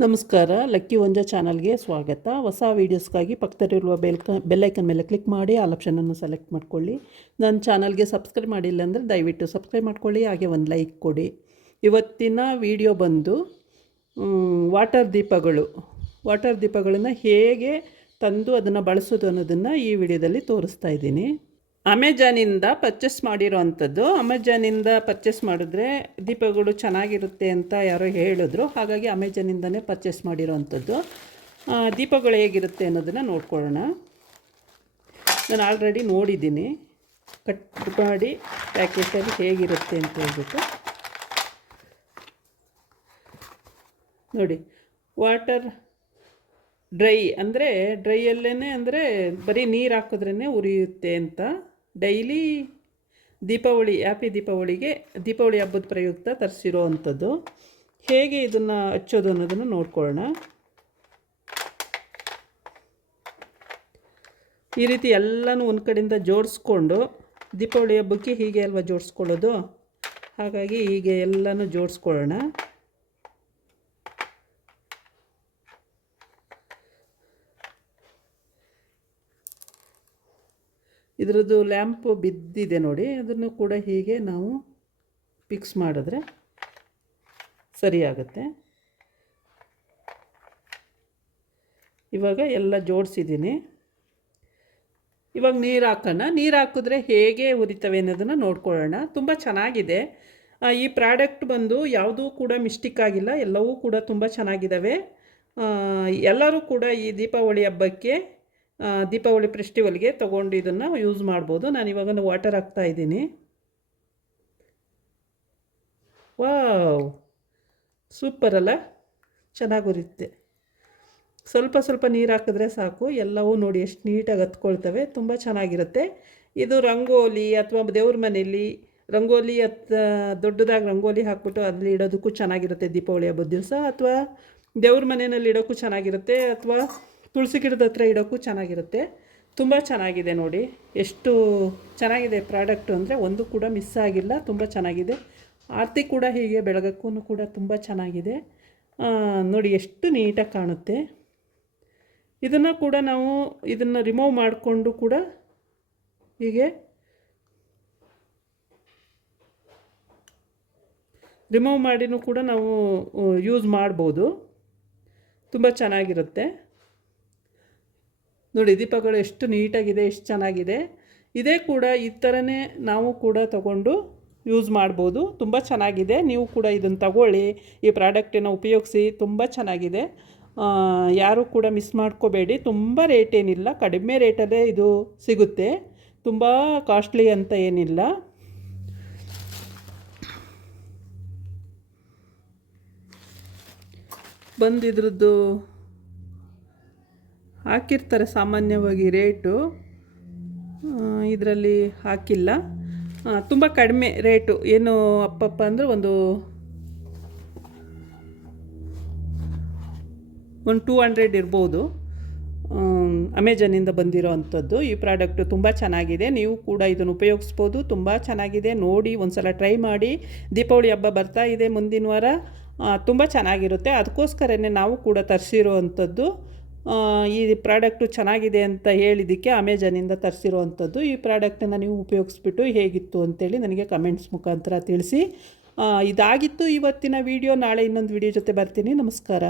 ನಮಸ್ಕಾರ, ಲಕ್ಕಿ ಒಂಜ ಚಾನಲ್ಗೆ ಸ್ವಾಗತ. ಹೊಸ ವೀಡಿಯೋಸ್ಗಾಗಿ ಪಕ್ಕದಲ್ಲಿರುವ ಬೆಲ್ಕ ಬೆಲ್ಲೈಕನ್ ಮೇಲೆ ಕ್ಲಿಕ್ ಮಾಡಿ, ಆಲ್ ಆಪ್ಷನನ್ನು ಸೆಲೆಕ್ಟ್ ಮಾಡ್ಕೊಳ್ಳಿ. ನನ್ನ ಚಾನಲ್ಗೆ ಸಬ್ಸ್ಕ್ರೈಬ್ ಮಾಡಿಲ್ಲ ಅಂದರೆ ದಯವಿಟ್ಟು ಸಬ್ಸ್ಕ್ರೈಬ್ ಮಾಡ್ಕೊಳ್ಳಿ, ಹಾಗೆ ಒಂದು ಲೈಕ್ ಕೊಡಿ. ಇವತ್ತಿನ ವಿಡಿಯೋ ಬಂದು ವಾಟರ್ ದೀಪಗಳು. ವಾಟರ್ ದೀಪಗಳನ್ನು ಹೇಗೆ ತಂದು ಅದನ್ನು ಬಳಸೋದು ಅನ್ನೋದನ್ನು ಈ ವಿಡಿಯೋದಲ್ಲಿ ತೋರಿಸ್ತಾ ಇದ್ದೀನಿ. ಅಮೆಜಾನಿಂದ ಪರ್ಚೇಸ್ ಮಾಡಿರೋ ಅಂಥದ್ದು ಅಮೆಜಾನಿಂದ ಪರ್ಚೇಸ್ ಮಾಡಿದ್ರೆ ದೀಪಗಳು ಚೆನ್ನಾಗಿರುತ್ತೆ ಅಂತ ಯಾರೋ ಹೇಳಿದ್ರು. ಹಾಗಾಗಿ ಅಮೆಜಾನಿಂದನೇ ಪರ್ಚೇಸ್ ಮಾಡಿರೋ ಅಂಥದ್ದು ದೀಪಗಳು ಹೇಗಿರುತ್ತೆ ಅನ್ನೋದನ್ನು ನೋಡ್ಕೊಳ್ಳೋಣ. ನಾನು ಆಲ್ರೆಡಿ ನೋಡಿದ್ದೀನಿ. ಕಟ್ ಮಾಡಿ ಪ್ಯಾಕೆಟಲ್ಲಿ ಹೇಗಿರುತ್ತೆ ಅಂತ ಹೇಳ್ಬಿಟ್ಟು. ನೋಡಿ ವಾಟರ್ ಡ್ರೈ ಅಂದರೆ ಡ್ರೈಯಲ್ಲೇ ಅಂದರೆ ಬರೀ ನೀರು ಹಾಕಿದ್ರೇ ಉರಿಯುತ್ತೆ ಅಂತ. ಡೈಲಿ ದೀಪಾವಳಿ ಹ್ಯಾಪಿ ದೀಪಾವಳಿಗೆ ದೀಪಾವಳಿ ಹಬ್ಬದ ಪ್ರಯುಕ್ತ ತರಿಸಿರೋ ಅಂಥದ್ದು ಹೇಗೆ ಇದನ್ನು ಹಚ್ಚೋದು ಅನ್ನೋದನ್ನು ನೋಡ್ಕೊಳ್ಳೋಣ. ಈ ರೀತಿ ಎಲ್ಲನೂ ಒಂದು ಕಡೆಯಿಂದ ಜೋಡಿಸ್ಕೊಂಡು ದೀಪಾವಳಿ ಹಬ್ಬಕ್ಕೆ ಹೀಗೆ ಅಲ್ವಾ ಜೋಡಿಸ್ಕೊಳ್ಳೋದು? ಹಾಗಾಗಿ ಹೀಗೆ ಎಲ್ಲನೂ ಜೋಡಿಸ್ಕೊಳ್ಳೋಣ. ಇದರದ್ದು ಲ್ಯಾಂಪು ಬಿದ್ದಿದೆ ನೋಡಿ, ಅದನ್ನು ಕೂಡ ಹೀಗೆ ನಾವು ಫಿಕ್ಸ್ ಮಾಡಿದ್ರೆ ಸರಿಯಾಗುತ್ತೆ. ಇವಾಗ ಎಲ್ಲ ಜೋಡಿಸಿದ್ದೀನಿ. ಇವಾಗ ನೀರು ಹಾಕೋಣ. ನೀರು ಹಾಕಿದ್ರೆ ಹೇಗೆ ಉರಿತವೆ ಅನ್ನೋದನ್ನು ನೋಡ್ಕೊಳ್ಳೋಣ. ತುಂಬ ಚೆನ್ನಾಗಿದೆ. ಈ ಪ್ರಾಡಕ್ಟ್ ಬಂದು ಯಾವುದೂ ಕೂಡ ಮಿಸ್ಟಿಕ್ ಆಗಿಲ್ಲ. ಎಲ್ಲವೂ ಕೂಡ ತುಂಬ ಚೆನ್ನಾಗಿದ್ದಾವೆ ಎಲ್ಲರೂ ಕೂಡ ಈ ದೀಪಾವಳಿ ಹಬ್ಬಕ್ಕೆ ದೀಪಾವಳಿ ಫೆಸ್ಟಿವಲ್ಗೆ ತೊಗೊಂಡು ಇದನ್ನು ಯೂಸ್ ಮಾಡ್ಬೋದು. ನಾನು ಇವಾಗ ವಾಟರ್ ಹಾಕ್ತಾ ಇದ್ದೀನಿ. ವಾವ್ ಸೂಪರ್ ಅಲ್ಲ? ಚೆನ್ನಾಗಿ ಉರಿಯುತ್ತೆ. ಸ್ವಲ್ಪ ಸ್ವಲ್ಪ ನೀರು ಹಾಕಿದ್ರೆ ಸಾಕು. ಎಲ್ಲವೂ ನೋಡಿ ಎಷ್ಟು ನೀಟಾಗಿ ಹತ್ಕೊಳ್ತವೆ. ತುಂಬ ಚೆನ್ನಾಗಿರುತ್ತೆ. ಇದು ರಂಗೋಲಿ ಅಥವಾ ದೇವ್ರ ಮನೆಯಲ್ಲಿ ರಂಗೋಲಿ ಅತ್ ದೊಡ್ಡದಾಗಿ ರಂಗೋಲಿ ಹಾಕ್ಬಿಟ್ಟು ಅಲ್ಲಿ ಇಡೋದಕ್ಕೂ ಚೆನ್ನಾಗಿರುತ್ತೆ ದೀಪಾವಳಿ ಹಬ್ಬದ ದಿವಸ. ಅಥವಾ ದೇವ್ರ ಮನೆಯಲ್ಲಿ ಇಡೋಕ್ಕೂ ಚೆನ್ನಾಗಿರುತ್ತೆ. ಅಥವಾ ತುಳಸಿ ಗಿಡದ ಹತ್ರ ಇಡೋಕ್ಕೂ ಚೆನ್ನಾಗಿರುತ್ತೆ. ತುಂಬ ಚೆನ್ನಾಗಿದೆ ನೋಡಿ. ಎಷ್ಟು ಚೆನ್ನಾಗಿದೆ ಪ್ರಾಡಕ್ಟು ಅಂದರೆ ಒಂದು ಕೂಡ ಮಿಸ್ ಆಗಿಲ್ಲ, ತುಂಬ ಚೆನ್ನಾಗಿದೆ. ಆರತಿ ಕೂಡ ಹೀಗೆ ಬೆಳಗಕ್ಕೂ ಕೂಡ ತುಂಬ ಚೆನ್ನಾಗಿದೆ. ನೋಡಿ ಎಷ್ಟು ನೀಟಾಗಿ ಕಾಣುತ್ತೆ. ಇದನ್ನು ಕೂಡ ನಾವು ಇದನ್ನು ರಿಮೂವ್ ಮಾಡಿಕೊಂಡು ಕೂಡ ಹೀಗೆ ರಿಮೂವ್ ಮಾಡಿನೂ ಕೂಡ ನಾವು ಯೂಸ್ ಮಾಡ್ಬೋದು. ತುಂಬ ಚೆನ್ನಾಗಿರುತ್ತೆ. ನೋಡಿ, ದೀಪಗಳು ಎಷ್ಟು ನೀಟಾಗಿದೆ, ಎಷ್ಟು ಚೆನ್ನಾಗಿದೆ. ಇದೇ ಕೂಡ ಈ ಥರನೇ ನಾವು ಕೂಡ ತಗೊಂಡು ಯೂಸ್ ಮಾಡ್ಬೋದು. ತುಂಬ ಚೆನ್ನಾಗಿದೆ. ನೀವು ಕೂಡ ಇದನ್ನು ತಗೊಳ್ಳಿ. ಈ ಪ್ರಾಡಕ್ಟನ್ನು ಉಪಯೋಗಿಸಿ. ತುಂಬ ಚೆನ್ನಾಗಿದೆ. ಯಾರೂ ಕೂಡ ಮಿಸ್ ಮಾಡ್ಕೋಬೇಡಿ. ತುಂಬ ರೇಟ್ ಏನಿಲ್ಲ. ಕಡಿಮೆ ರೇಟಲ್ಲೇ ಇದು ಸಿಗುತ್ತೆ. ತುಂಬ ಕಾಸ್ಟ್ಲಿ ಅಂತ ಏನಿಲ್ಲ. ಬಂದು ಇದ್ರದ್ದು ಹಾಕಿರ್ತಾರೆ ಸಾಮಾನ್ಯವಾಗಿ ರೇಟು. ಇದರಲ್ಲಿ ಹಾಕಿಲ್ಲ. ತುಂಬ ಕಡಿಮೆ ರೇಟು. ಏನು ಅಪ್ಪಪ್ಪ ಅಂದರೆ ಒಂದು ಒಂದು ಟೂ ಹಂಡ್ರೆಡ್ ಇರ್ಬೋದು. ಅಮೆಜಾನಿಂದ ಬಂದಿರೋ ಅಂಥದ್ದು. ಈ ಪ್ರಾಡಕ್ಟು ತುಂಬ ಚೆನ್ನಾಗಿದೆ. ನೀವು ಕೂಡ ಇದನ್ನು ಉಪಯೋಗಿಸ್ಬೋದು. ತುಂಬ ಚೆನ್ನಾಗಿದೆ. ನೋಡಿ ಒಂದು ಸಲ ಟ್ರೈ ಮಾಡಿ. ದೀಪಾವಳಿ ಹಬ್ಬ ಬರ್ತಾ ಇದೆ ಮುಂದಿನ ವಾರ. ತುಂಬ ಚೆನ್ನಾಗಿರುತ್ತೆ. ಅದಕ್ಕೋಸ್ಕರನೇ ನಾವು ಕೂಡ ತರಿಸಿರೋ ಈ ಪ್ರಾಡಕ್ಟು ಚೆನ್ನಾಗಿದೆ ಅಂತ ಹೇಳಿದ್ದಕ್ಕೆ ಅಮೆಜಾನಿಂದ ತರಿಸಿರುವಂಥದ್ದು. ಈ ಪ್ರಾಡಕ್ಟನ್ನು ನೀವು ಉಪಯೋಗಿಸ್ಬಿಟ್ಟು ಹೇಗಿತ್ತು ಅಂತೇಳಿ ನನಗೆ ಕಮೆಂಟ್ಸ್ ಮುಖಾಂತರ ತಿಳಿಸಿ. ಇದಾಗಿತ್ತು ಇವತ್ತಿನ ವಿಡಿಯೋ. ನಾಳೆ ಇನ್ನೊಂದು ವಿಡಿಯೋ ಜೊತೆ ಬರ್ತೀನಿ. ನಮಸ್ಕಾರ.